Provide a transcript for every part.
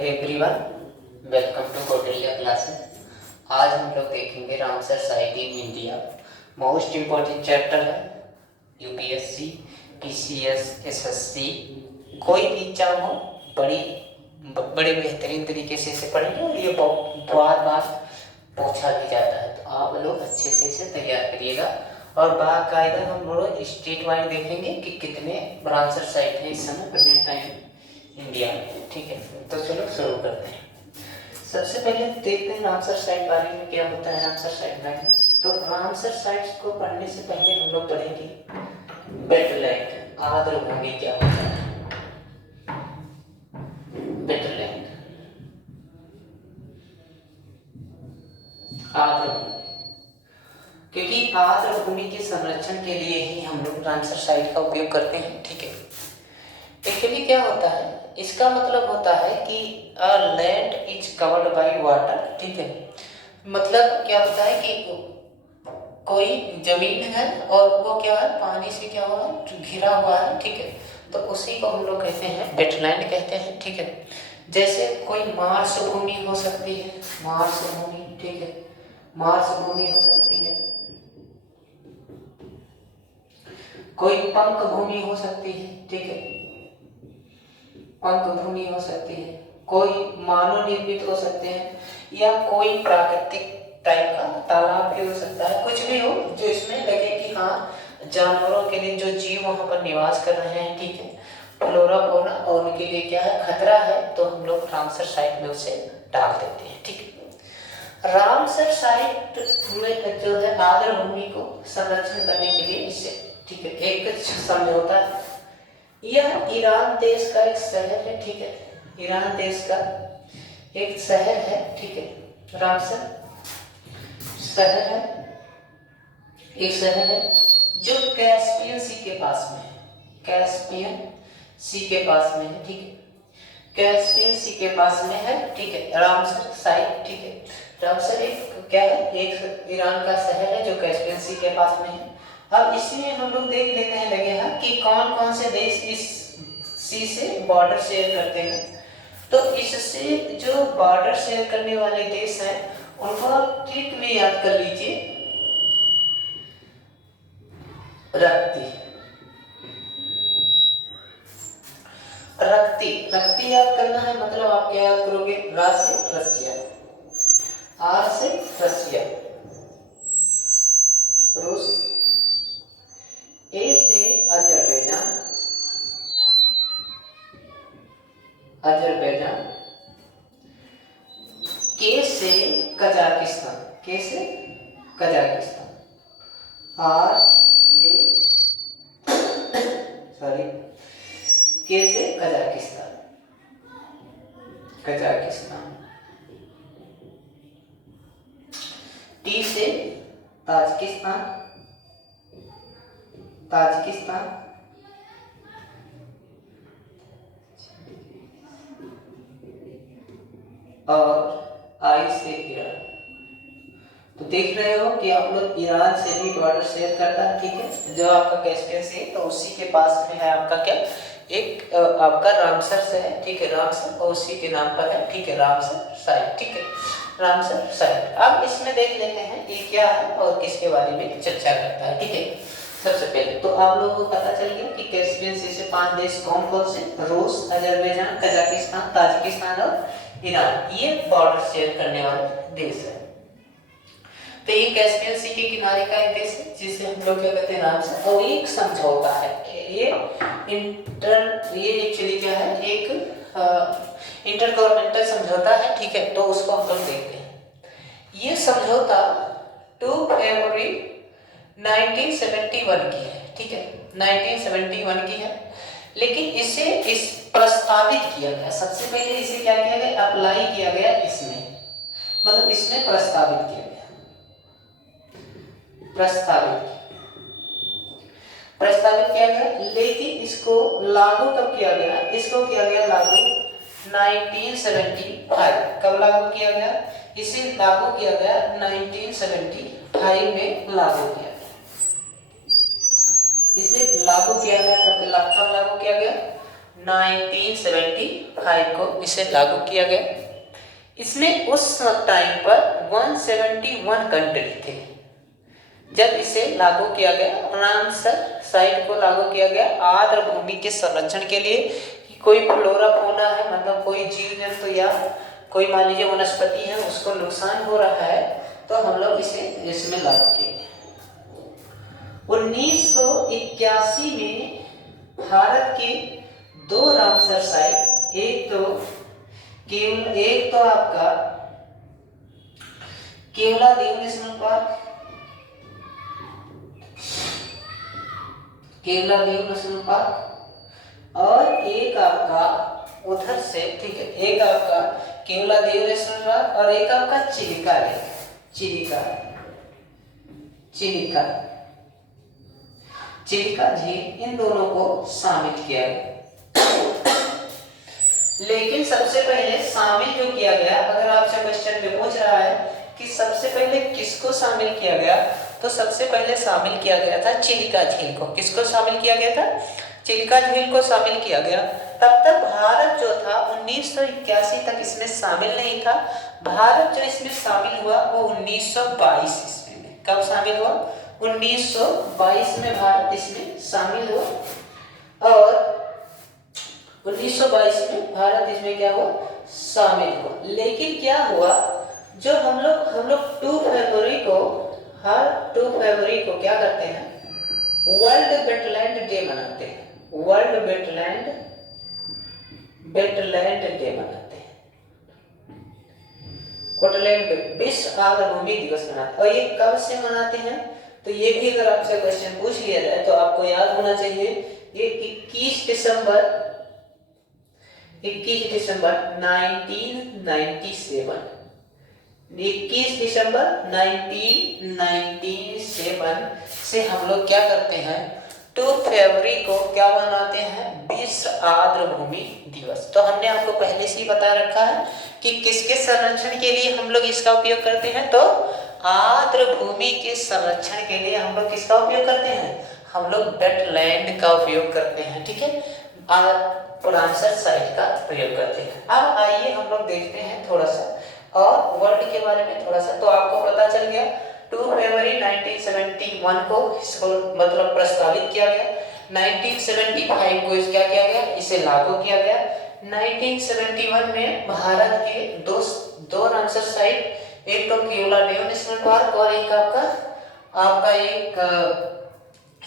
Everyone, welcome to Kautilya classes. आज हम लोग देखेंगे Ramsar site in India. Most important chapter है। यूपीएससी, पीसीएस, एसएससी, कोई भी एग्जाम हो बड़े बेहतरीन तरीके से इसे पढ़ेंगे और ये बार बार पूछा भी जाता है, तो आप लोग अच्छे से इसे तैयार करिएगा। और बाकायदा हम लोग स्टेट वाइज देखेंगे कि कितने रामसर साइट है इस समय प्रेजेंट टाइम इंडिया में। ठीक है, तो चलो शुरू करते हैं। सबसे पहले देखते हैं रामसर साइट बारे में क्या होता है। रामसर साइट बारे में तो रामसर साइट्स को पढ़ने से पहले हम लोग पढ़ेंगे वेटलैंड, आर्द्र भूमि क्या होता है। वेटलैंड, आर्द्र भूमि, क्योंकि आर्द्र भूमि के संरक्षण के लिए ही हम लोग रामसर साइट का उपयोग करते हैं। ठीक है, एक्चुअली क्या होता है, इसका मतलब होता है कि a land is covered by water. ठीक है, मतलब क्या होता है कि कोई जमीन है और वो क्या है, पानी से क्या हुआ है, घिरा हुआ है। ठीक है, तो उसी को हम लोग कहते हैं वेटलैंड कहते हैं। ठीक है, जैसे कोई मार्श भूमि हो सकती है, मार्श भूमि। ठीक है, मार्श भूमि हो सकती है, कोई पंख भूमि हो सकती है। ठीक है, पंख भूमि हो सकती है, कोई मानव निर्मित हो सकते हैं, या कोई प्राकृतिक टाइप का तालाब भी हो सकता है। कुछ भी हो जो इसमें लगे कि हाँ, जानवरों के लिए जो जीव वहां पर निवास कर रहे हैं, ठीक है, फ्लोरा फौना, और उनके लिए क्या है, खतरा है, तो हम लोग रामसर साइट में उसे डाल देते हैं। ठीक है, रामसर साइट में जो है आर्द्र भूमि को संरक्षण करने के लिए इससे, ठीक है, एक समझौता है। यह ईरान देश का एक शहर है। ठीक है, ईरान देश का एक शहर है। ठीक है, रामसर शहर है, एक शहर है जो कैस्पियन सी के पास में है। कैस्पियन सी के पास में है। ठीक है, कैस्पियन सी के पास में है। ठीक है, रामसर साइट। ठीक है, रामसर एक क्या है, एक ईरान का शहर है जो कैस्पियन सी के पास में है। अब इसमें हम लोग देख लेते हैं लगे हैं कि कौन कौन से देश इस सी से बॉर्डर शेयर करते हैं। तो इससे जो बॉर्डर शेयर करने वाले देश हैं उनको आप ट्रिक में याद कर लीजिए, रक्ति। रक्ति रक्ति याद करना है, मतलब आप क्या याद करोगे, रा से रसिया, आर से रसिया, रूस, ए से अजरबैजान, अजरबैजान, के से कजाकिस्तान, के से कजाकिस्तान, आर ए सॉरी के से कजाकिस्तान, कजाकिस्तान, टी से ताजिकिस्तान, ताजिकिस्तान, और आई से ईरान। तो देख रहे हो कि आप लोग ईरान से भी बॉर्डर शेयर करता है। ठीक है, जो आपका कैस्पियन सी, तो उसी के पास में है आपका क्या, एक आपका रामसर से है। ठीक है, रामसर, और उसी के नाम पर है। ठीक है, रामसर साइट। ठीक है, रामसर साइट। अब इसमें देख लेते हैं ये क्या है और किसके बारे में चर्चा करता है। ठीक है, सबसे पहले तो आप लोगों को पता चल गया कि कैस्पियन सी से 5 देश कौन कौन से, रूस, अजरबैजान, कजाकिस्तान, ताजिकिस्तान और ईरान, ये बॉर्डर शेयर करने वाले देश है। तो ये कैस्पियन सी के किनारे का एक देश है जिसे हम लोग क्या कहते हैं, रामसर। और एक समझौता है, ये एक्चुअली क्या है, एक इंटर गवर्नमेंटल समझौता है। ठीक है, तो उसको हम लोग देखते हैं। ये समझौता 2 फरवरी 1971 की है। ठीक है, 1971 की है, लेकिन इसे इस प्रस्तावित किया गया, सबसे पहले इसे क्या किया गया, अप्लाई किया गया इसमें, मतलब इसमें प्रस्तावित किया गया, प्रस्तावित किया गया, लेकिन इसको लागू कब किया गया, इसको किया गया लागू 1975। कब लागू किया गया, इसे लागू किया गया 1975 में लागू किया गया, इसे लागू किया गया, कब लागू किया गया, 1975 को इसे लागू किया गया। इसमें उस टाइम पर 171 कंट्री थे जब इसे लागू किया गया। रामसर साइट को लागू किया गया आर्द्र भूमि के संरक्षण के लिए। कोई फ्लोरा फौना है, मतलब कोई जीव जंतु या कोई मान लीजिए वनस्पति है, उसको नुकसान हो रहा है तो हम लोग इसे इसमें लागू किए। 1981 में भारत के 2 रामसर साइट, एक तो आपका केवलादेव नेशनल पार्क, और एक आपका उधर से, ठीक है, एक आपका केवलादेव नेशनल पार्क और एक आपका चिलिका झील, इन दोनों को शामिल किया गया। लेकिन सबसे पहले शामिल जो किया गया, अगर आपसे क्वेश्चन में पूछ रहा है कि सबसे पहले किसको शामिल किया गया, तो सबसे पहले शामिल किया गया था चिलिका झील को। किसको शामिल किया गया था? चिलिका झील को शामिल किया गया। तब तक भारत जो था 1981 तक इसमें शामिल नहीं था। भारत जो इसमें शामिल हुआ वो 1922 ईस्वी में। कब शामिल हुआ? 1922 में भारत इसमें शामिल हुआ और 1922 में भारत इसमें क्या हुआ? शामिल हुआ। लेकिन क्या हुआ, जो हम लोग 2 फरवरी को, हर 2 फरवरी को क्या करते हैं? वर्ल्ड वेटलैंड डे मनाते हैं। वर्ल्ड वेटलैंड डे मनाते हैं। वेटलैंड विश्व आर्द्र भूमि दिवस मनाते हैं। और ये कब से मनाते हैं? तो ये भी अगर आपसे क्वेश्चन पूछ लिया जाए तो आपको याद होना चाहिए, ये 21 दिसंबर 1997, 21 दिसंबर 1997 से हम लोग क्या करते हैं? 2 फरवरी को क्या मनाते हैं? विश्व आर्द्र भूमि दिवस। तो हमने आपको पहले से ही बता रखा है कि किसके संरक्षण के लिए हम लोग इसका उपयोग करते हैं। तो आर्द्र भूमि के संरक्षण के लिए हम लोग किसका उपयोग करते हैं? हम लोग वेटलैंड का उपयोग करते हैं, ठीक है, रामसर साइट का प्रयोग करते हैं। अब आइए हम लोग देखते हैं थोड़ा सा और वर्ल्ड के बारे में थोड़ा सा। तो आपको पता चल गया 2 फरवरी 1971 को इसको मतलब प्रस्तावित किया गया। 1975 को इस क्या किया गया? इसे लागू किया गया। 1971 में भारत के दो रामसर साइट, एक तो केवलादेव नेशनल पार्क और एक आपका एक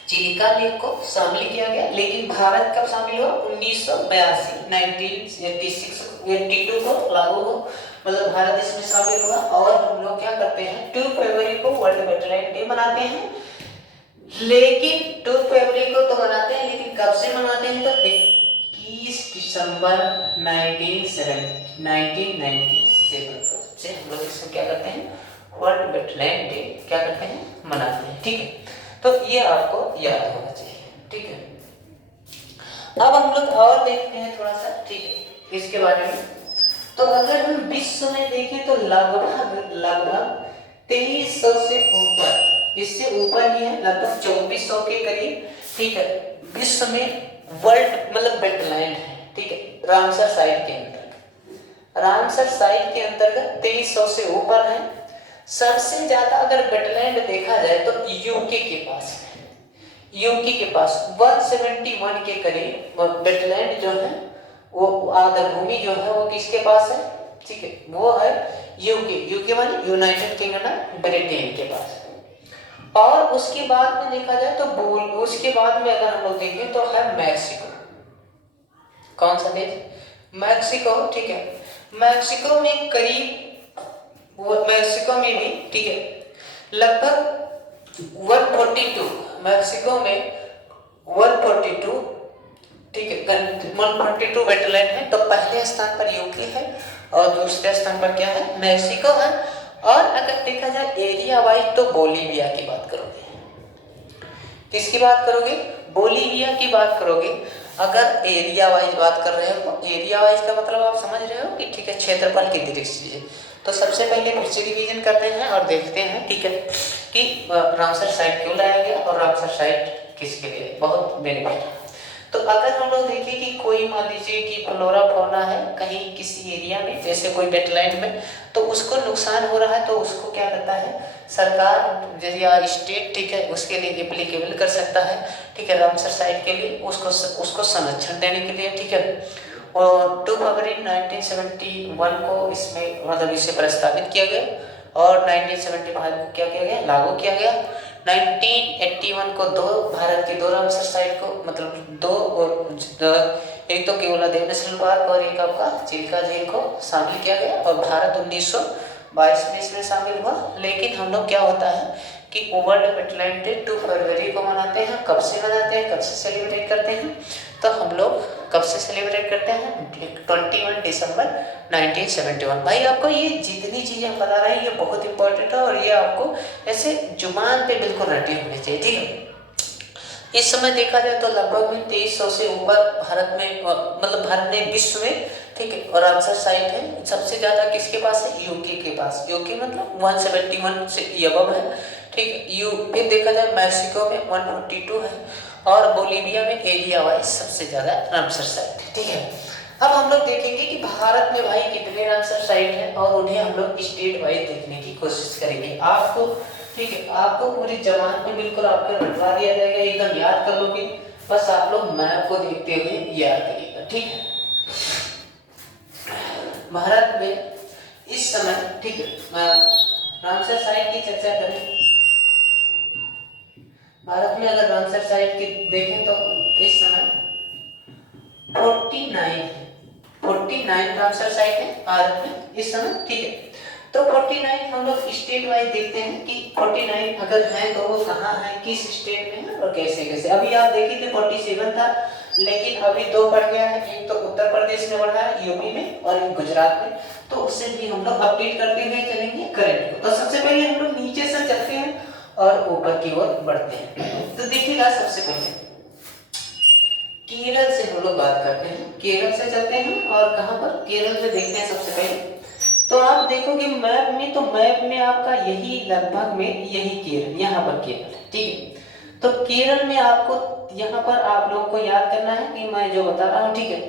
चिलिका लेक को शामिल किया गया। लेकिन भारत कब शामिल हुआ? 1982 को लागू हुआ, मतलब भारत इसमें शामिल हुआ। और हम लोग क्या करते हैं? 2 फरवरी को वर्ल्ड वेटलैंड डे मनाते हैं। लेकिन 2 फरवरी को तो मनाते हैं, लेकिन कब से मनाते हैं? तो 21 दिसंबर 1997 से हम लोग इसको क्या करते हैं? वर्ल्ड वेटलैंड डे क्या करते हैं? मनाते हैं, ठीक है। तो ये आपको याद होना चाहिए, ठीक है। अब हम लोग और देखते हैं थोड़ा सा, ठीक है, इसके बारे में। तो अगर हम विश्व में देखें तो लगभग 2300 से ऊपर, इससे ऊपर ही है, लगभग 2400 के करीब, ठीक है, विश्व में वर्ल्ड मतलब वेटलैंड है, ठीक है, रामसर साइट के अंतर्गत 2300 से ऊपर है। सबसे ज्यादा अगर वेटलैंड देखा जाए तो यूके के पास है। यूके के पास 171 के करीब वेटलैंड जो है, वो आर्द्र भूमि जो है वो किसके पास है? ठीक है, वो है यूके माने यूनाइटेड किंगडम, ब्रिटेन के पास है। और उसके बाद में देखा जाए तो उसके बाद में अगर हम लोग देखें तो है मैक्सिको। कौन सा देश? मैक्सिको, ठीक है। मैक्सिको में करीब, मैक्सिको में भी, ठीक है, लगभग 142, मैक्सिको में 142, ठीक है, 142 वेटलैंड है। तो पहले स्थान पर यूके है और दूसरे स्थान पर क्या है? मैक्सिको है। और अगर देखा जाए एरिया वाइज तो बोलीविया की बात करोगे। किसकी बात करोगे? बोलीविया की बात करोगे। अगर एरिया वाइज बात कर रहे हो तो एरिया वाइज का मतलब आप समझ रहे हो कि ठीक है, क्षेत्रफल की दृष्टि से। तो सबसे पहले फिर से रिवीजन करते हैं और देखते हैं, ठीक है, कि रामसर साइट क्यों लाया गया और रामसर साइट किसके लिए बहुत बेनिफिट है। तो अगर हम लोग देखें कि कोई मान लीजिए कि फ्लोरा फौना है कहीं किसी एरिया में, जैसे कोई वेटलैंड में, तो उसको नुकसान हो रहा है तो उसको क्या करता है सरकार या स्टेट, ठीक है, उसके लिए एप्लीकेबल कर सकता है, ठीक है, रामसर साइट के लिए उसको संरक्षण देने के लिए, ठीक है। और 2 फरवरी 1971 को इसमें मतलब इसे प्रस्तावित किया गया और 1975 को क्या किया गया, लागू किया गया। 1981 को भारत की 2 रामसर साइट को मतलब 2 एक तो केवलादेव नेशनल पार्क और एक आपका चिल्का झील को शामिल किया गया और भारत 1922 में इसमें शामिल हुआ। लेकिन हम लोग क्या होता है कि वर्ल्ड वेटलैंड डे 2 फरवरी को मनाते हैं। कब से मनाते हैं, कब से सेलिब्रेट करते हैं, तो हम लोग कब से सेलिब्रेट करते हैं 21 दिसंबर 1971। भाई आपको ये जितनी चीज़ें हम बता रहे हैं ये बहुत इंपॉर्टेंट है और ये आपको ऐसे जुबान पे बिल्कुल रटे होने चाहिए, ठीक है। इस समय देखा जाए तो लगभग में 2300 से ऊपर भारत में मतलब भारत में विश्व में, ठीक है, और रामसर साइट है। सबसे ज़्यादा किसके पास है, यूके के पास। यूके मतलब 171 से अबव है, ठीक है। फिर देखा जाए मैक्सिको में 142 है और बोलीविया में एरिया वाइज सबसे ज़्यादा रामसर साइट है, ठीक है। अब हम लोग देखेंगे कि भारत में भाई कितने रामसर साइट हैं और उन्हें हम लोग स्टेट वाइज देखने की कोशिश करेंगे। आपको, ठीक है, आपको पूरी जबान पे बिल्कुल आपको रटवा दिया जाएगा, एकदम याद कर लोगे, बस आप लोग मैप को देखते हुए याद करिएगा, ठीक है। भारत में इस समय, ठीक है, रामसर साइट की चर्चा करें। भारत में अगर रामसर साइट की देखें तो इस समय 49 रामसर साइट है भारत में इस समय, ठीक है। तो 49 हम लोग स्टेट वाइज देखते हैं कि 49 अगर हैं तो वो कहाँ है, किस स्टेट में है और कैसे कैसे। अभी आप देखिए थे 47 था, लेकिन अभी 2 बढ़ गया है, एक तो उत्तर प्रदेश में बढ़ा है यूपी में और एक गुजरात में। तो उससे भी हम लोग अपडेट करते हुए चलेंगे करंट को। तो सबसे पहले हम लोग नीचे से चलते हैं और ऊपर की ओर बढ़ते हैं। तो देखिएगा सबसे पहले केरल से हम लोग बात करते हैं, केरल से चलते हैं और कहाँ पर, केरल में देखते हैं सबसे पहले। तो आप देखोगे मैप में, तो मैप में आपका यही लगभग में यही केरल, यहाँ पर केरल है, ठीक है। तो केरल में आपको यहाँ पर आप लोगों को याद करना है कि मैं जो बता रहा हूँ, ठीक है,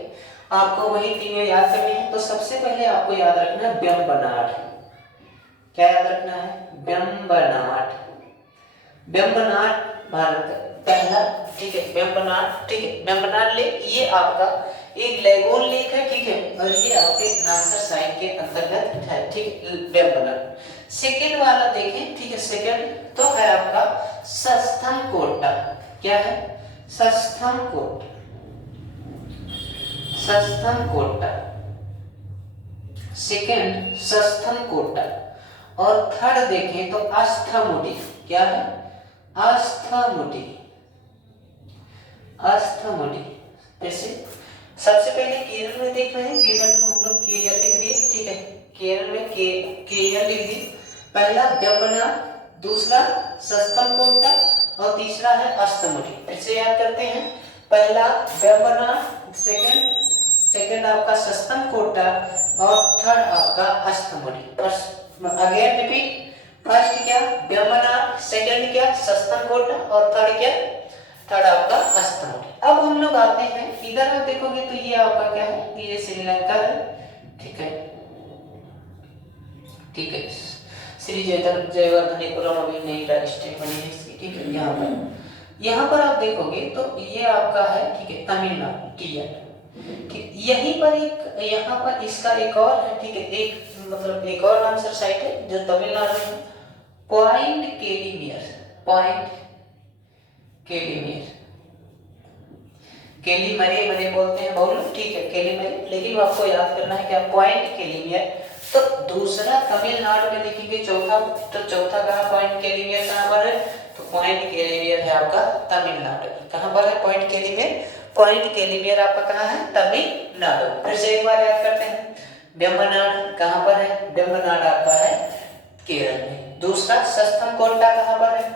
आपको वही तीनों याद करने हैं। तो सबसे पहले आपको याद रखना है वेम्बनाड। क्या याद रखना है, वेम्बनाड। वेम्बनाड भारत का पहला, ठीक है, वेम्बनाड, ठीक है, वेम्बनाड लेक ये आपका एक लेगोन लेक है, ठीक है, और ये आपके रामसर साइट के अंतर्गत है, ठीक है, वेम्बनाड। सेकेंड वाला देखें, ठीक है, सेकेंड तो है आपका सस्थमकोटा। क्या है, सस्थमकोटा, सस्थमकोटा, सेकेंड सस्थमकोटा। और थर्ड देखें तो आस्थामुडी। क्या है, आस्थामुडी, आस्थामुडी। जैसे सबसे पहले केरल में देख रहे हैं, केरल को हम लोग केरल लिख दिए, ठीक है, केरल में केरल लिख दिए। पहला वेम्बनाड, दूसरा सस्थमकोटा और तीसरा है अस्थामुडी। फिर से याद करते हैं, पहला वेम्बनाड, सेकंड आपका सस्थमकोटा और थर्ड आपका अस्थामुडी। अगेन रिपीट, फर्स्ट क्या वेम्बनाड, सेकंड क्या सस्थमकोटा और थर्ड क्या, थर्ड आपका अस्थामुडी। अब हम लोग आते हैं इधर, आप देखोगे तो ये आपका क्या है, ये श्रीलंका है, ठीक है, ठीक है। श्री जयवर्धनेपुरम अभी नई स्टेट बनी है इसकी, ठीक है। यहाँ पर आप देखोगे तो ये आपका है, ठीक है, तमिलनाडु, ठीक, यहीं पर एक, यहाँ पर इसका एक और है, ठीक है, एक मतलब एक और रामसर साइट है जो तमिलनाडु में, पॉइंट केलीनियर, पॉइंट केलीनियर, केलीमरे मरे बोलते हैं बोलो, ठीक है, केलीमरे, लेकिन आपको याद करना है क्या, पॉइंट केलीनियर। तो दूसरा तमिलनाडु में देखेंगे चौथा, तो चौथा कहाँ पॉइंट केलीनियर कहाँ पर है, तो पॉइंट केलीनियर है आपका तमिलनाडु। कहाँ पर है पॉइंट केलीनियर, पॉइंट केलीनियर आपका कहाँ है, तमिलनाडु। फिर से एक बार याद करते हैं, वेम्बनाड कहाँ पर है, वेम्बनाड आपका है केरल में। दूसरा सस्थमकोटा कहाँ पर है,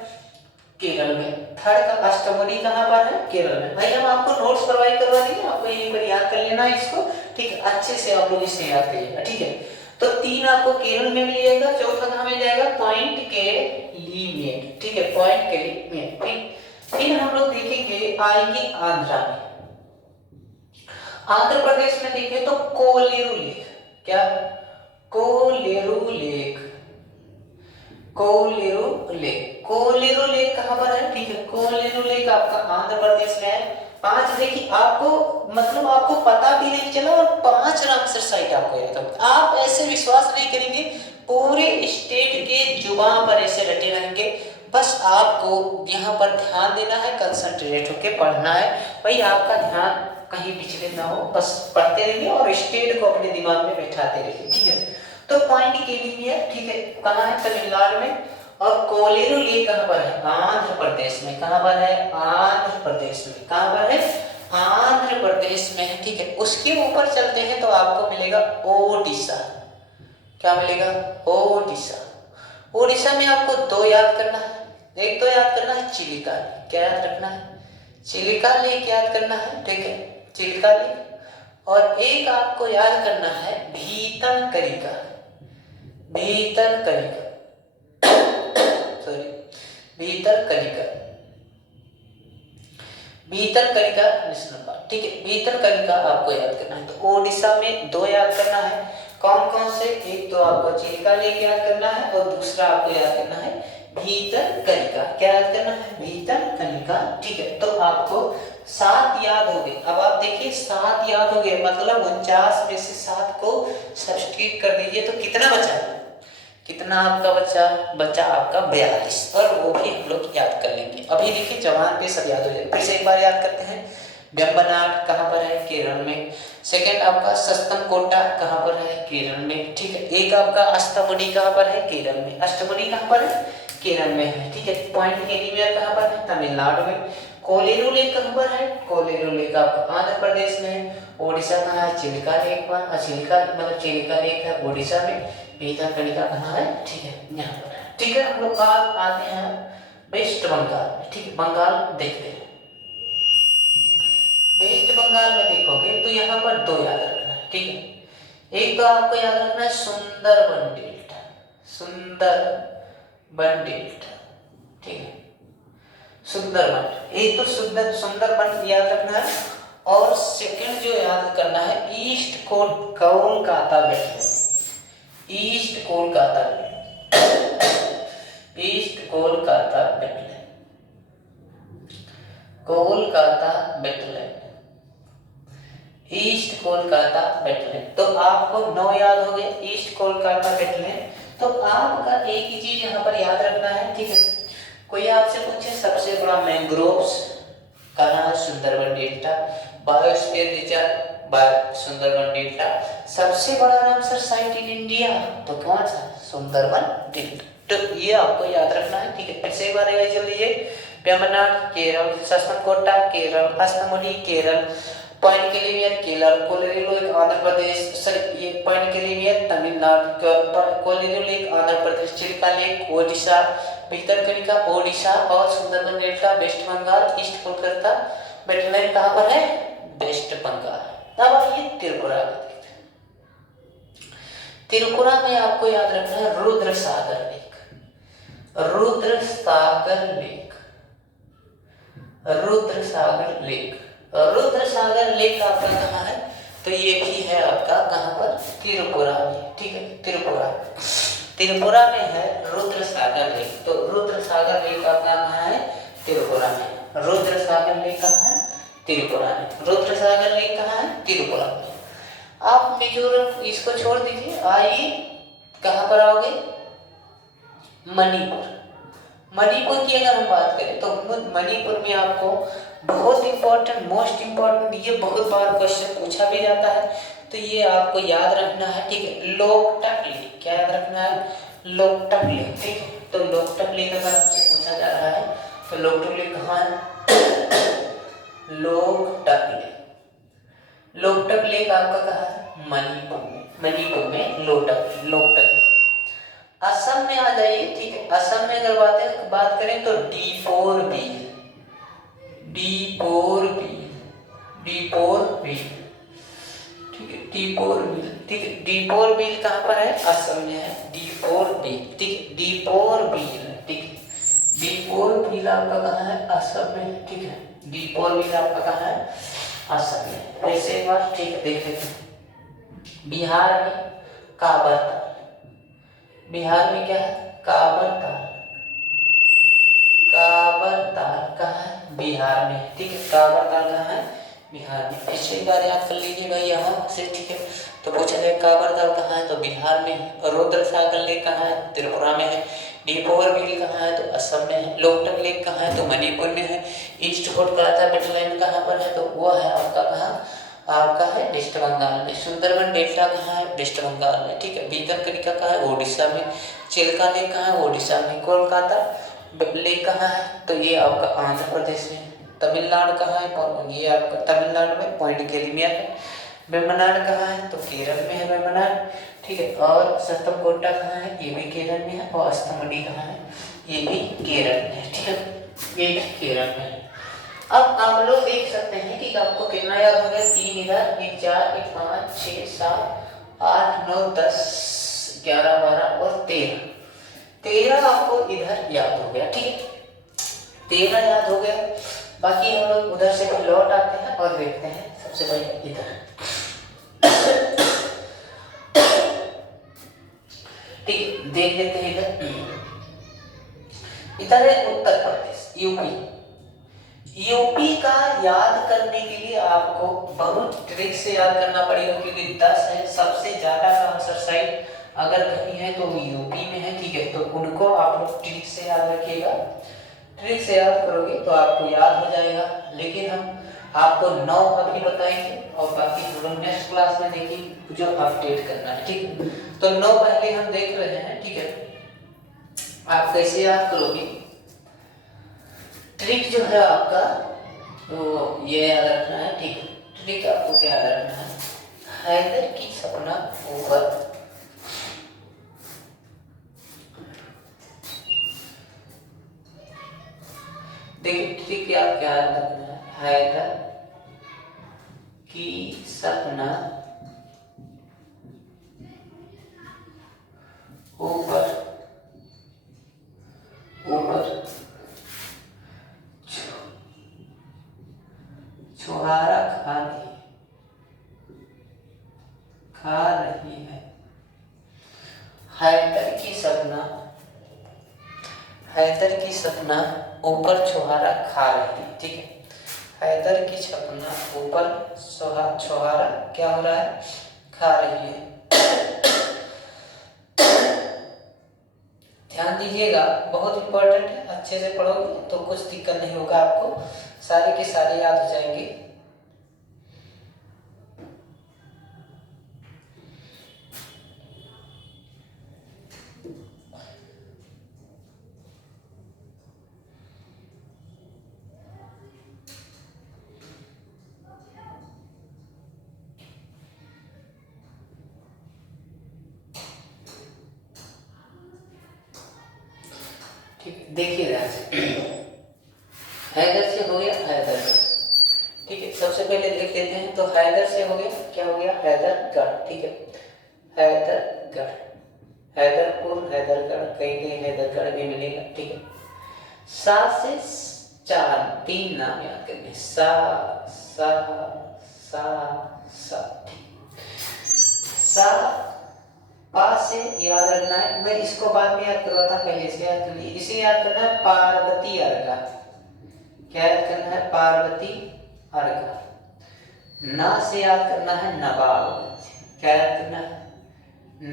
केरल में। थर्ड का अष्टमुडी कहाँ पर है, केरल में। भाई हम आपको नोट्स प्रोवाइड करवा देंगे, आपको यहीं पर याद कर लेना है इसको, ठीक है, अच्छे से आप लोग इसे याद करिएगा, ठीक है। तो 3 आपको केरल में मिल जाएगा, चौथा कहाँ मिल जाएगा, पॉइंट केलीनियर, ठीक है, पॉइंट केलीनियर। फिर हम लोग देखेंगे आएंगे आंध्रा में, आंध्र प्रदेश में देखिए तो कोलेरू लेक, क्या Kolleru lake, Kolleru lake, Kolleru lake कहाँ पर है, ठीक है, कोलेरू लेक आपका आंध्र प्रदेश में है। 5 देखिए आपको मतलब आपको पता भी नहीं चला और 5 रामसर साइट आपको याद होगा। आप ऐसे विश्वास नहीं करेंगे, पूरे स्टेट के जुबान पर ऐसे रटे रहेंगे। बस आपको यहाँ पर ध्यान देना है, कंसंट्रेट होकर पढ़ना है भाई, आपका ध्यान कहीं विचलित ना हो, बस पढ़ते रहिए और स्टेट को अपने दिमाग में बैठाते रहिए, ठीक है। तो पॉइंट के लिए है, ठीक है, कहाँ है, तमिलनाडु में। और कोलेरू लेक कहाँ पर है, आंध्र प्रदेश में। कहाँ पर है, आंध्र प्रदेश में। कहाँ पर है, आंध्र प्रदेश में है, ठीक है। उसके ऊपर चलते हैं तो आपको मिलेगा ओडिशा। क्या मिलेगा, ओडिशा। ओडिशा में आपको 2 याद करना है, एक तो याद करना है चिलिका, क्या याद रखना है, चिलिका लेक याद करना है, ठीक है, चिलिका लेक। और एक आपको याद करना है Bhitarkanika, Bhitarkanika, sorry, Bhitarkanika, Bhitarkanika national park, ठीक है, भीतरकनिका आपको याद करना है। तो ओडिशा में 2 याद करना है, कौन कौन से, एक तो आपको चिलिका लेक याद करना है और दूसरा आपको याद करना है भीतरकनिका। क्या याद करना है, भीतरकनिका, ठीक है। तो आपको 7 याद हो गए। अब आप देखिए 7 याद हो गए, मतलब 49 में से 7 को सब्स्टिट्यूट कर दीजिए तो कितना बचा, कितना आपका बचा आपका 42, और वो भी हम लोग याद कर लेंगे। अभी देखिए जवान पे सब याद हो जाए। फिर से एक बार याद करते हैं, वेम्बनाड कहाँ पर है, केरल में। सेकंड आपका सस्तमकोटा कहाँ पर है, केरल में, ठीक है। एक आपका अष्टमुडी कहाँ पर है, केरल में। अष्टमुडी कहाँ पर है, केरल में है, ठीक है। पॉइंट एनीवेयर कहाँ पर है, तमिलनाडु में। कोलेरू लेक कहाँ पर है, कोलेरू लेक आपका आंध्र प्रदेश में है। ओडिशा कहाँ है, चिलिका लेक पर, चिलिका मतलब चिलिका लेक है ओडिशा में। भीतरकनिका कहाँ है, ठीक है, यहाँ पर, ठीक है। हम लोग आते हैं वेस्ट बंगाल, ठीक है, बंगाल देखते हैं। वेस्ट बंगाल में देखोगे तो यहाँ पर 2 याद रखना है, ठीक है। एक तो आपको याद रखना है सुंदरबन डेल्टा, सुंदरबन डेल्टा, ठीक है, सुंदरबन। एक तो सुंदरबन याद रखना है, और सेकंड जो याद करना है east Kolkata belt, east Kolkata, east Kolkata belt, Kolkata belt, east Kolkata belt. तो आपको 9 याद हो गए, ईस्ट कोलकाता बेल्ट। तो आपका एक ही चीज यहाँ पर याद रखना है, ठीक है। कोई आपसे पूछे सबसे बड़ा मैंग्रोव्स कहाँ है, Sundarban delta. Biosphere reserve Sundarban delta. सबसे बड़ा रामसर साइट इन इंडिया तो कौन सा, सुंदरबन डेल्टा। तो ये आपको याद रखना है, ठीक है। फिर से एक बार रिवाइज कर लीजिए, वेम्बनाड केरल, सस्तमकोटा केरल, अष्टमुडी केरल, पॉइंट के लिए केरल, कोलेरू लेक आंध्र प्रदेश, सॉरी ये पॉइंट के लिए तमिलनाडु, कोलेरू लेक आंध्र प्रदेश, चिलिका लेक ओडिशा, भीतरकनिका ओडिशा, और Sundarban delta West Bengal. East Kolkata belt कहाँ पर है, वेस्ट बंगाल। अब आइए त्रिपुरा, त्रिपुरा में आपको याद रखना है रुद्र सागर लेक, रुद्र सागर लेक, रुद्र सागर लेक। रुद्र सागर लेक आपका कहाँ है, तो ये भी है आपका कहाँ पर, त्रिपुरा में, ठीक है, त्रिपुरा, त्रिपुरा में है रुद्र सागर लेक। तो रुद्र सागर लेक आपका कहाँ है, त्रिपुरा में। रुद्र सागर लेक कहाँ है, त्रिपुरा में। रुद्र सागर लेक कहाँ है, त्रिपुरा में। आप मिजोरम इसको छोड़ दीजिए, आइए कहाँ पर आओगे, मणिपुर। मणिपुर की अगर हम बात करें तो मणिपुर में आपको बहुत इंपॉर्टेंट, मोस्ट इंपॉर्टेंट, ये बहुत बार क्वेश्चन पूछा भी जाता है, तो ये आपको याद रखना है, ठीक है, लोकटक लेक। क्या याद रखना है, लोकटक लेक, ठीक है। तो लोकटक लेक अगर आपसे पूछा जा रहा है तो लोकटक लेक कहाँ है, लोकटक लेक, लोकटक लेक आपका कहाँ है, मणिपुर में, मणिपुर में लोकटक। असम में आ जाइए, ठीक है। असम में अगर बात करें तो दीपोर बील, दीपोर बील, दीपोर बील, ठीक है, दीपोर बील, ठीक है। दीपोर बील कहाँ पर है, असम में है, दीपोर बील, ठीक है, दीपोर बील, ठीक है। दीपोर बील आपका कहाँ है, असम में, ठीक है। दीपोर बील आपका कहाँ है, असम में। फिर से एक बार ठीक है देख लेते हैं। बिहार में काबर ताल, बिहार में क्या है काबर ताल, काबर ताल कहाँ है बिहार में, ठीक है काबर ताल कहाँ है बिहार में। पिछली बार याद कर लीजिए भाई यहाँ से, ठीक है। तो पूछा गया काबर ताल कहाँ है तो बिहार में है। रुद्र सागर लेक कहाँ है त्रिपुरा में है। डीपोर व्हील कहाँ है तो असम में है। लोकटक लेक कहाँ है तो मणिपुर में है। ईस्ट कोटकलाता वेटलैंड कहाँ पर है तो वो है आपका कहाँ, आपका है वेस्ट बंगाल में। सुंदरबन डेल्टा कहाँ है वेस्ट बंगाल में, ठीक है। भीतरकनिका कहाँ है उड़ीसा में। चिल्का लेक कहाँ है उड़ीसा में। कोलकाता लेक कहाँ है तो ये आपका आंध्र प्रदेश में। तमिलनाडु कहाँ है ये आपका तमिलनाडु में पॉइंट गेलिमिया है। वेम्बनाड कहाँ है तो केरल में है वेम्बनाड, ठीक है। और सतमकोटा कहाँ है ये भी केरल में है। और अस्तमडी कहाँ है ये भी केरल में है, ठीक है ये भी केरल में है। अब आप लोग देख सकते हैं कि आपको कितना याद हो गया, 3 इधर 1 4 1 5 6 7 8 9 10 11 12 और 13 आपको इधर याद हो गया, ठीक है 13 याद हो गया। बाकी हम लोग उधर से लौट आते हैं और देखते हैं सबसे पहले इधर, ठीक है देख लेते हैं इधर है उत्तर प्रदेश यूपी। यूपी का याद करने के लिए आपको बहुत ट्रिक से याद करना पड़ेगा क्योंकि 10 है, सबसे ज्यादा का आंसर साइड अगर कहीं है तो यूपी में है, ठीक है। तो उनको आप लोग ट्रिक से याद रखिएगा, ट्रिक से याद करोगे तो आपको याद हो जाएगा। लेकिन हम आपको 9 अभी बताएंगे और बाकी हम लोग नेक्स्ट क्लास में देखेंगे जो अपडेट करना है, ठीक है। तो 9 पहले हम देख रहे हैं, ठीक है। आप कैसे याद करोगे, ट्रिक जो है आपका तो ये याद रखना है, ठीक है। ट्रिक आपको क्या याद रखना है, हैदर की सपना ऊपर, देखिए ट्रिक क्या क्या याद रखना है, हैदर की सपना ऊपर ऊपर छुहारा खा रही है। हैदर की सपना, हैदर की सपना ऊपर छुहारा खा रही है, ठीक है। हैदर की सपना ऊपर छुहारा क्या हो रहा है खा रही है। ध्यान दीजिएगा बहुत इंपॉर्टेंट है, अच्छे से पढ़ोगे तो कुछ दिक्कत नहीं होगा, आपको सारे के सारे याद हो जाएंगे। ठीक देखिए ध्यान से, हैदर से हो गया हैदर, ठीक है। सबसे पहले लिख लेते हैं तो हैदर से हो गया क्या हो गया हैदरगढ़, ठीक है। हैदरगढ़, हैदरपुर हैदरगढ़ कहीं कहीं हैदरगढ़ भी मिलेगा, ठीक है। सा से 3 नाम याद करने, सा सा सा सा, सा पा से याद रखना है, मैं इसको बाद में याद करवाता, पहले इसे याद कर लीजिए। इसे याद करना है पार्वती अर्घा, क्या याद करना है पार्वती अर्घा। ना से याद करना है नवाबगंज, क्या याद करना है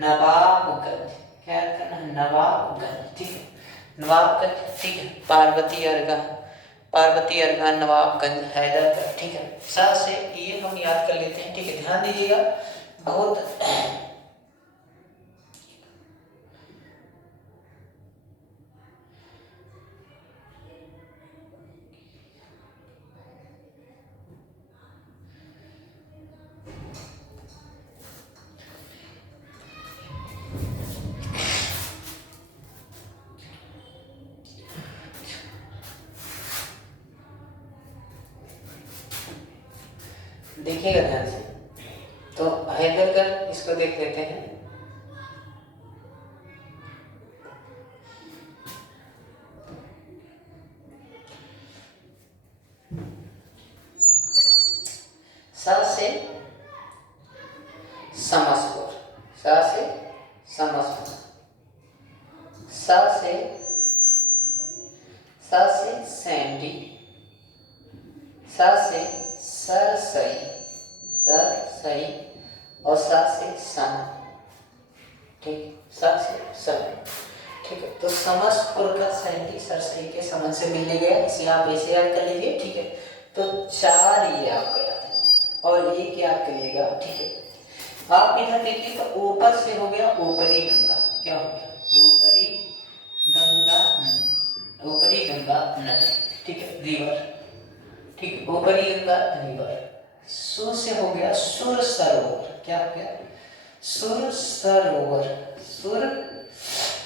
नवाबगंज, क्या याद करना है नवाबगंज, ठीक है नवाबगंज, ठीक है। पार्वती अर्घा, पार्वती अर्घा नवाबगंज हैदरगढ़, ठीक है। सा से ये हम याद कर लेते हैं, ठीक है। ध्यान दीजिएगा बहुत देखिएगा ध्यान से। तो हैदरगढ़ इसको देख लेते हैं, से समस्पुर, सा से समस्पुर, सा से सैंडी, सा से सरसई, सरसई और सा से सम, ठीक, सा से सम, ठीक है। तो समस्पुर का सैंडी सरसई के समन से मिलने गया, इसे आप ऐसे याद कर लीजिए, ठीक है। तो 4 ये आपका याद है और एक याद करिएगा, ठीक है। आप इधर देखिए तो ऊपर से हो गया ऊपरी गंगा, क्या हो गया ऊपरी गंगा, ऊपरी गंगा नदी, ठीक है, रिवर, ठीक है, ऊपरी गंगा रिवर। सुर से हो गया सुर सरोवर, क्या हो गया सुर सरोवर, सुर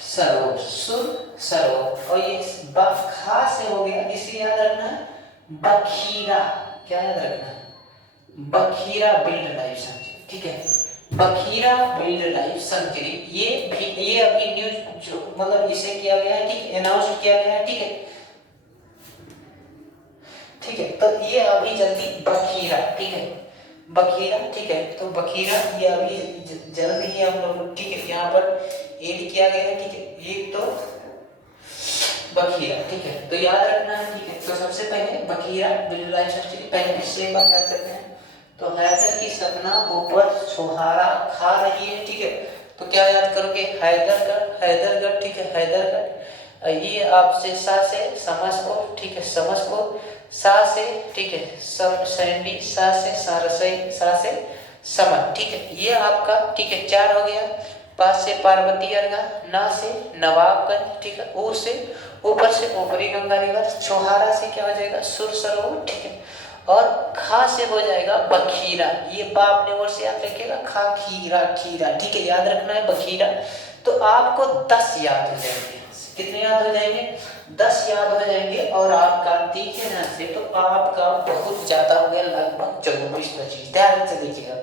सरोवर, सुर सरोवर। और ये बखा से हो गया, इसे याद रखना है बखीरा, क्या याद रखना है बखीरा वाइल्ड लाइफ सेंचुरी, ठीक है, बखीरा वाइल्ड लाइफ सेंचुरी। ये अभी न्यूज जो मतलब इसे किया गया है, ठीक, अनाउंस किया गया है, ठीक है, ठीक है। तो ये अभी जल्दी बखीरा, ठीक है, बखीरा, ठीक है। तो बखीरा ये अभी जल्द ही हम लोग, ठीक है, यहाँ पर ऐड किया गया है, ठीक है, ये तो बखीरा, ठीक है। तो याद रखना है, ठीक है। तो सबसे पहले बखीरा वाइल्ड लाइफ सेंचुरी, पहले इससे एक बार याद करते हैं। तो हैदर की सपना ऊपर छुहारा खा रही है, ठीक है। तो क्या याद करोगे हैदरगढ़, हैदरगढ़, ठीक है, हैदरगढ़। ये आपसे सा से समस्पुर, ठीक है, समस्पुर, सा से, ठीक है, सम सैंडी, सा से सरसई, सा से समन, ठीक है। ये आपका, ठीक है, 4 हो गया। पा से पार्वती अरगा, ना से नवाबगंज, ठीक है, ऊ से ऊपर से ऊपरी गंगा रिवर, छुहारा से क्या हो जाएगा सुर सरोवर, ठीक है, और खा से हो जाएगा बखीरा। ये बाप ने वर्ड से याद रखिएगा, खा खीरा खीरा, ठीक है, याद रखना है बखीरा। तो आपको 10 याद हो जाएंगे, कितने याद हो जाएंगे 10 याद हो जाएंगे। और आपका देखे ना से तो आपका बहुत ज्यादा हो गया, लगभग 24-25, ध्यान से देखिएगा।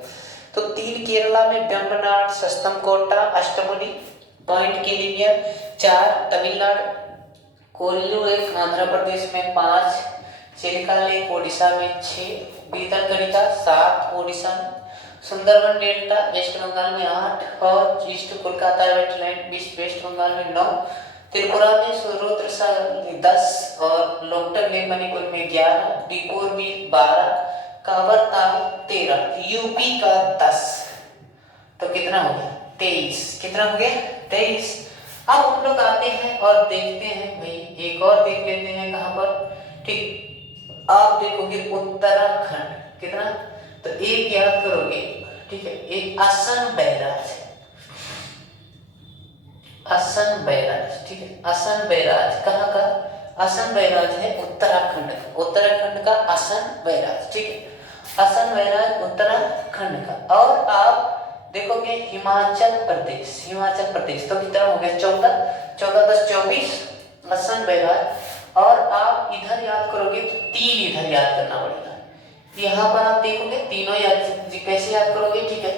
तो 3 केरला में वेम्बनाड, सस्तमकोटा, अष्टमुडी पॉइंट के लिए 4 तमिलनाडु, कोल्लू एक आंध्र प्रदेश में 5, चिल्का लेक ओडिशा में 6, भीतरकनिका 7 ओडिशा में, सुंदरबन डेल्टा वेस्ट बंगाल में 8 और East Kolkata wetland West Bengal में 9, त्रिपुरा में रुद्रसागर 10 और लोकटक लेक मणिपुर में 11, दीपोर में 12, कावरताल 13, यूपी का 10। तो कितना हो गया 23, कितना हो गया 23। अब हम लोग आते हैं और देखते हैं भाई, एक और देख लेते हैं कहां पर, ठीक, आप देखोगे उत्तराखंड, कितना, तो एक याद करोगे, ठीक है, एक असम बैराज, असम बैराज, ठीक है, असम बैराज कहाँ का, असम बैराज है उत्तराखंड का, उत्तराखंड का असम बैराज, ठीक है, असम बैराज उत्तराखंड का। और आप देखोगे हिमाचल प्रदेश, हिमाचल प्रदेश, तो कितना हो गया 14, 14 10 24 असम बैराज। और आप इधर याद करोगे तो 3 इधर याद करना पड़ेगा, यहाँ पर आप देखोगे तीनों याद, कैसे याद करोगे, ठीक है,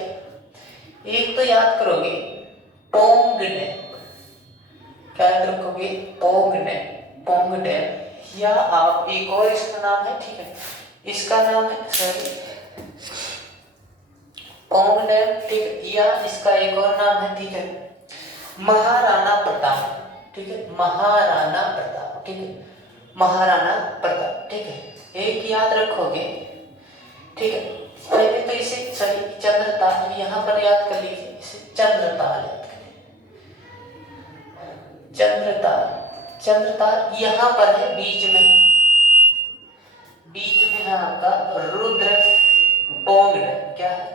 एक तो याद करोगे पोंग डैम, क्या याद रखोगे पोंग डैम, पोंग डैम, या आप एक और इसका नाम है, ठीक है, इसका नाम है सॉरी पोंग डैम, ठीक है, या इसका एक और नाम है, ठीक है, महाराणा प्रताप, ठीक है, महाराणा प्रताप, ठीक है, महाराणा प्रताप, ठीक है, एक याद रखोगे, ठीक है। पहले तो इसे सही चंद्रताल यहाँ पर याद कर लीजिए, इसे चंद्रताल याद करिए, चंद्रताल, चंद्रताल यहाँ पर है बीच में, बीच में है आपका रुद्र पोंग डैम, क्या है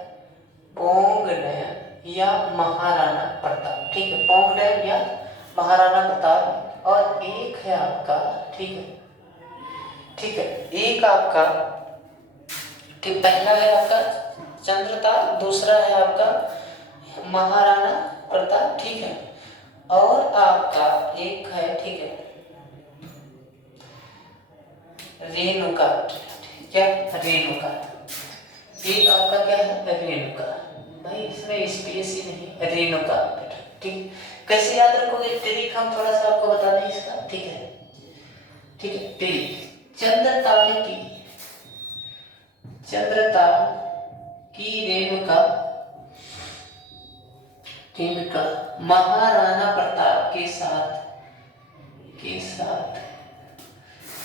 पोंग डैम या महाराणा प्रताप, ठीक है, पोंग डैम या महाराणा प्रताप। और एक है आपका, ठीक है, ठीक है, एक आपका, ठीक, पहला है आपका चंद्रताल, दूसरा है आपका महाराणा प्रताप, ठीक है, और आपका एक है, ठीक है, रेणुका, क्या रेणुका, एक आपका क्या है रेणुका, भाई इसमें स्पेस ही नहीं, रेणुका, ठीक। कैसे याद रखोगे ट्रिक हम थोड़ा सा आपको बता दें इसका, ठीक है, ठीक है, ट्रिक चंद्रताल की, चंद्रताल की रेणुका महाराणा प्रताप के साथ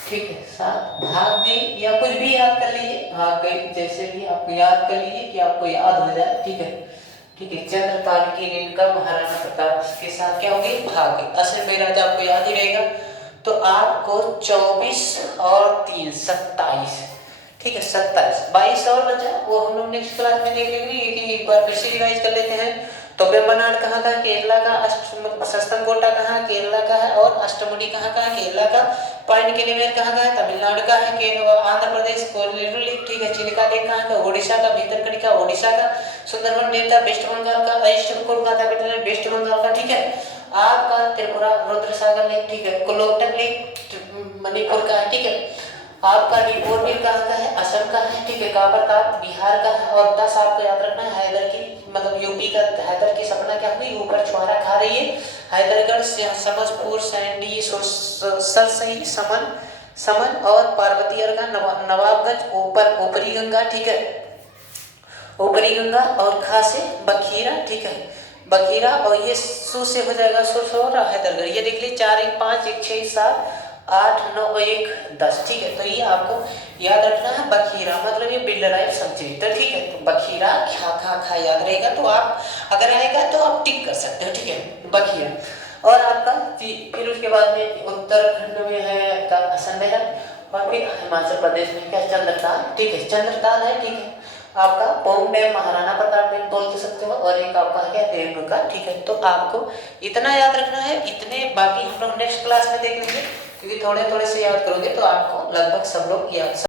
ठीक है साथ भाग गई, या कुछ भी याद कर लीजिए, भाग गई, जैसे भी आपको याद कर लीजिए कि आपको याद हो जाए। ठीक है चंद्रपाल की रेणुका महाराणा प्रताप के साथ क्या होगी, भाग गई। असल में राजा आपको याद ही रहेगा। तो आपको 24 और 3 27, ठीक है 27, 22 और बचा, वो हम लोग नेक्स्ट क्लास में देख लेंगे। लेकिन एक बार फिर से रिवाइज कर लेते हैं। तो वेम्बनाड कहाँ का, केरला का, सस्तनकोटा कहाँ, केरला का है, और अष्टमुडी कहाँ का है, केरला का, पाइनकिलीमेर कहाँ का है, तमिलनाडु का है, आंध्र प्रदेश, कोयलेरू लेक, ठीक है, चिलिका लेक कहाँ का, ओडिशा का, भीतरकनिका ओडिशा का, सुंदरबन डेल्टा वेस्ट बंगाल का, East Kolkata capital West Bengal का, ठीक है। आपका त्रिपुरा रुद्रसागर लेक, ठीक है, कोलोकटक लेक मणिपुर का है, ठीक है। आपका दीपोरबिल कहाँ का है, असम का है, ठीक है। काबरताल बिहार का है। और 10 आपको याद रखना है, हैदर की मतलब यूपी का, हैदर की सपना क्या हुई, ऊपर छुआरा खा रही है। हैदरगढ़, समझपुर, सैंडी, सरसई, समन और पार्वतीगढ़ का, नवाबगंज, ऊपरी गंगा, ठीक है, ऊपरी गंगा, और खा से बखीरा, ठीक है, बखीरा, और ये सु से हो जाएगा सुसौर, हैदरगढ़। ये देख लीजिए 4 1 5 1 6 7 8 9 1 10, ठीक है। तो ये आपको याद रखना है, बखीरा मतलब ये बिल्डराइज संचरित्र, ठीक है। तो बखीरा खा याद रहेगा, तो आप अगर आएगा तो आप टिक कर सकते हो, ठीक है, बखीरा। और आपका फिर उसके बाद में उत्तराखंड में है असम में है, और फिर हिमाचल प्रदेश में क्या, चंद्रताल, ठीक है, चंद्रताल है, ठीक है। आपका पौंग डैम महाराणा प्रताप डैम बोल सकते हो, और एक आपका है रेणुका, ठीक है। तो आपको इतना याद रखना है, इतने बाकी हम लोग नेक्स्ट क्लास में देख लेंगे, क्योंकि थोड़े थोड़े से याद करोगे तो आपको लगभग सब लोग याद